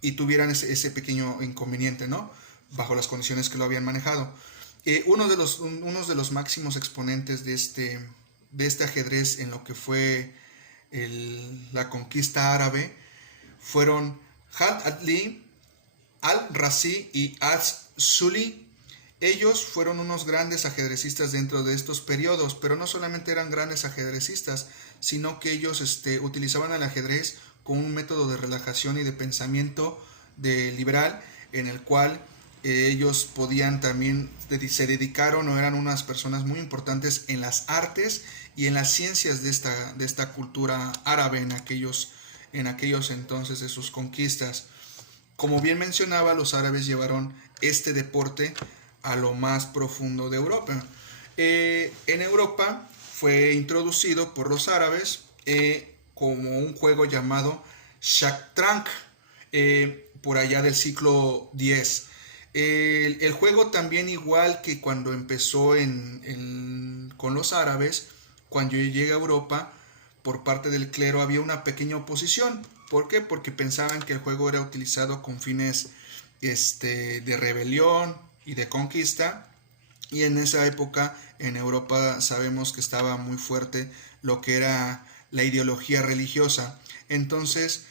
y tuvieran ese pequeño inconveniente, ¿no? Bajo las condiciones que lo habían manejado. Uno de los máximos exponentes de este ajedrez en lo que fue la conquista árabe fueron Had Adli, Al-Razi y Az-Suli. Ellos fueron unos grandes ajedrecistas dentro de estos periodos, pero no solamente eran grandes ajedrecistas, sino que ellos utilizaban el ajedrez como un método de relajación y de pensamiento liberal, en el cual ellos podían también, se dedicaron o eran unas personas muy importantes en las artes y en las ciencias de esta cultura árabe en aquellos entonces de sus conquistas. Como bien mencionaba, los árabes llevaron este deporte a lo más profundo de Europa. En Europa fue introducido por los árabes como un juego llamado Shatranj, por allá del siglo X. El juego también, igual que cuando empezó con los árabes, cuando llega a Europa, por parte del clero había una pequeña oposición. ¿Por qué? Porque pensaban que el juego era utilizado con fines de rebelión y de conquista. Y en esa época en Europa sabemos que estaba muy fuerte lo que era la ideología religiosa. Entonces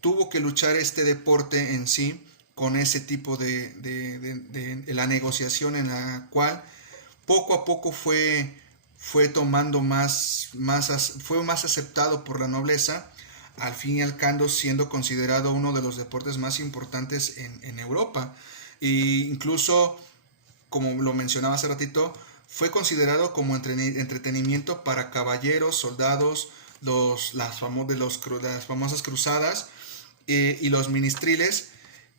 tuvo que luchar este deporte en sí con ese tipo de la negociación, en la cual poco a poco fue tomando fue más aceptado por la nobleza, al fin y al cabo siendo considerado uno de los deportes más importantes en Europa. E incluso, como lo mencionaba hace ratito, fue considerado como entretenimiento para caballeros, soldados, las famosas cruzadas, y los ministriles,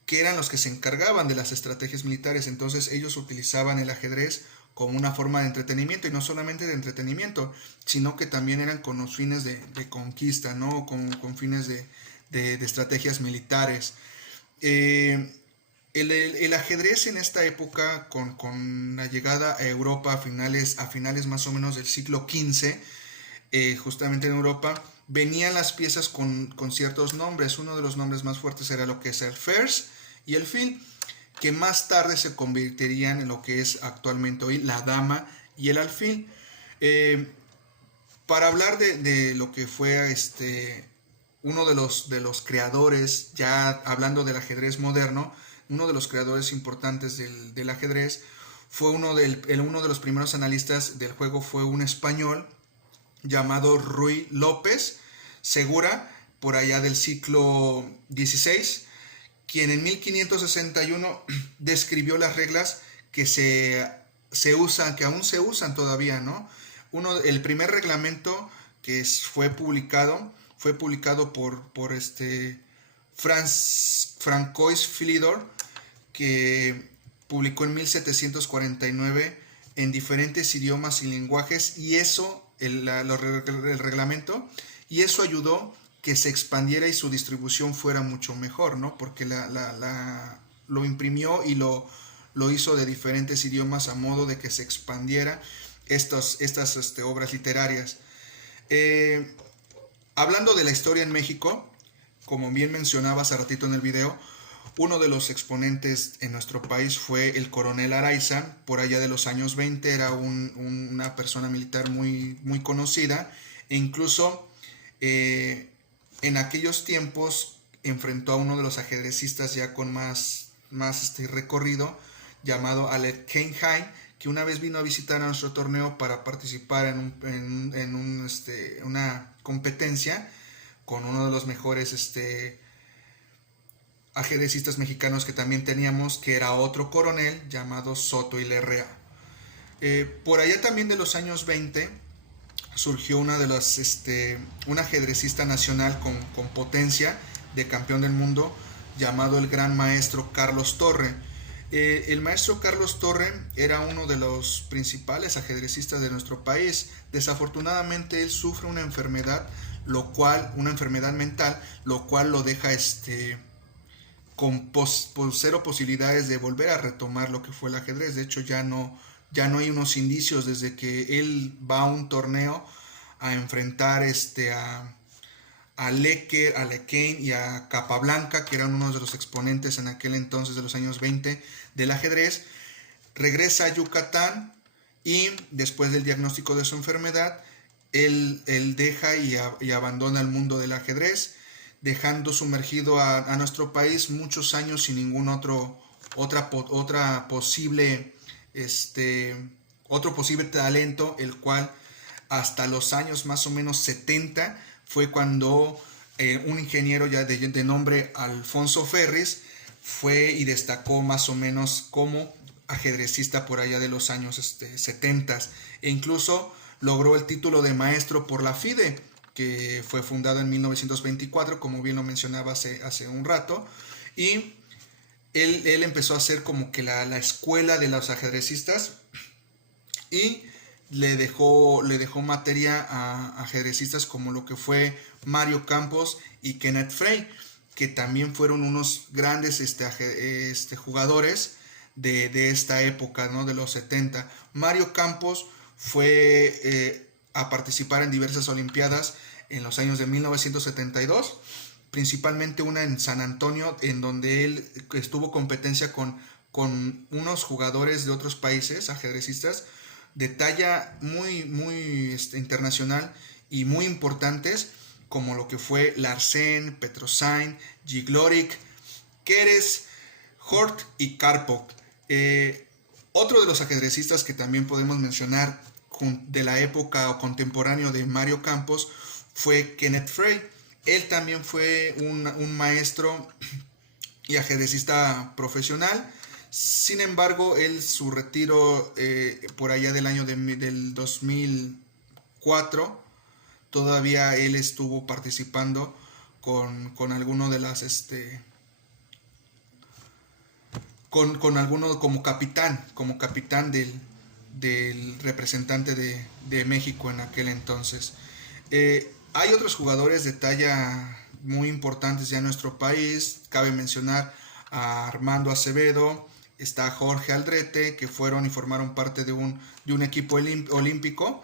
que eran los que se encargaban de las estrategias militares. Entonces ellos utilizaban el ajedrez como una forma de entretenimiento, y no solamente de entretenimiento, sino que también eran con los fines de conquista, ¿no? Con fines de estrategias militares. El ajedrez en esta época, con la llegada a Europa a finales más o menos del siglo XV, justamente en Europa, venían las piezas con ciertos nombres. Uno de los nombres más fuertes era lo que es el Fers y el Fil, que más tarde se convertirían en lo que es actualmente hoy la dama y el alfil. Para hablar de lo que fue uno de los creadores, ya hablando del ajedrez moderno, uno de los creadores importantes del ajedrez, fue uno de los primeros analistas del juego, fue un español llamado Ruy López Segura, por allá del siglo XVI, quien en 1561 describió las reglas que se usan, que aún se usan todavía, ¿no? El primer reglamento que fue publicado por Francois Philidor, que publicó en 1749 en diferentes idiomas y lenguajes, y eso, el reglamento, y eso ayudó que se expandiera y su distribución fuera mucho mejor, ¿no? Porque lo imprimió y lo hizo de diferentes idiomas a modo de que se expandiera estas obras literarias. Hablando de la historia en México, como bien mencionaba hace ratito en el video, uno de los exponentes en nuestro país fue el coronel Araiza. Por allá de los años 20 era una persona militar muy, muy conocida, e incluso en aquellos tiempos enfrentó a uno de los ajedrecistas ya con más recorrido, llamado Alec Kenheim, que una vez vino a visitar a nuestro torneo para participar en una competencia con uno de los mejores ajedrecistas mexicanos que también teníamos, que era otro coronel llamado Soto y Lerrea. Por allá también de los años 20 surgió un ajedrecista nacional con potencia, de campeón del mundo, llamado el gran maestro Carlos Torre. El maestro Carlos Torre era uno de los principales ajedrecistas de nuestro país. Desafortunadamente él sufre una enfermedad mental, lo cual lo deja con cero posibilidades de volver a retomar lo que fue el ajedrez. De hecho, ya no hay unos indicios desde que él va a un torneo a enfrentar a Lecker, a Lequesne y a Capablanca, que eran unos de los exponentes en aquel entonces de los años 20 del ajedrez. Regresa a Yucatán y después del diagnóstico de su enfermedad, él deja y abandona el mundo del ajedrez, dejando sumergido a nuestro país muchos años sin ningún otro posible talento, el cual hasta los años más o menos 70 fue cuando un ingeniero ya de nombre Alfonso Ferris fue y destacó más o menos como ajedrecista por allá de los años 70, e incluso logró el título de maestro por la FIDE, que fue fundada en 1924, como bien lo mencionaba hace un rato, y él empezó a hacer como que la escuela de los ajedrecistas, y le dejó materia a ajedrecistas como lo que fue Mario Campos y Kenneth Frey, que también fueron unos grandes jugadores de esta época, ¿no? De los 70. Mario Campos fue a participar en diversas olimpiadas en los años de 1972, principalmente una en San Antonio, en donde él estuvo competencia con unos jugadores de otros países, ajedrecistas, de talla muy internacional y muy importantes, como lo que fue Larsen, Petrosain, Jiglorik, Keres, Hort y Karpov. Otro de los ajedrecistas que también podemos mencionar de la época o contemporáneo de Mario Campos fue Kenneth Frey. Él también fue un maestro y ajedrecista profesional. Sin embargo, su retiro por allá del año del 2004, todavía él estuvo participando con alguno de las con alguno como capitán del representante de México en aquel entonces. Hay otros jugadores de talla muy importantes ya en nuestro país. Cabe mencionar a Armando Acevedo, está Jorge Aldrete, que fueron y formaron parte de un equipo olímpico.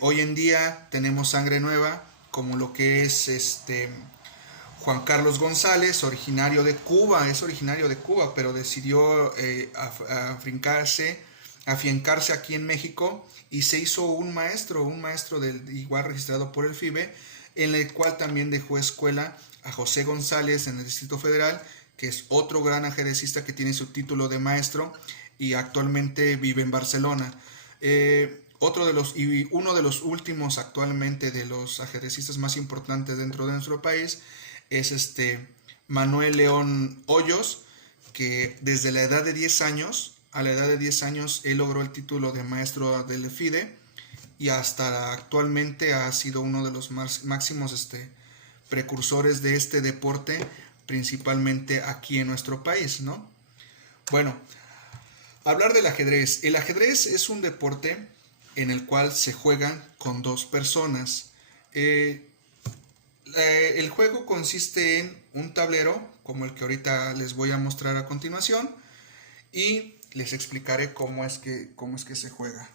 Hoy en día tenemos sangre nueva, como lo que es Juan Carlos González, originario de Cuba, pero decidió afiancarse aquí en México y se hizo un maestro igual registrado por el FIBE, en el cual también dejó escuela a José González en el Distrito Federal, que es otro gran ajedrecista que tiene su título de maestro y actualmente vive en Barcelona. Uno de los últimos actualmente de los ajedrecistas más importantes dentro de nuestro país es Manuel León Hoyos, que desde la edad de 10 años, él logró el título de maestro del FIDE y hasta actualmente ha sido uno de los máximos precursores de este deporte, principalmente aquí en nuestro país, ¿no? Bueno, hablar del ajedrez. El ajedrez es un deporte en el cual se juegan con dos personas. El juego consiste en un tablero, como el que ahorita les voy a mostrar a continuación, y les explicaré cómo es que se juega.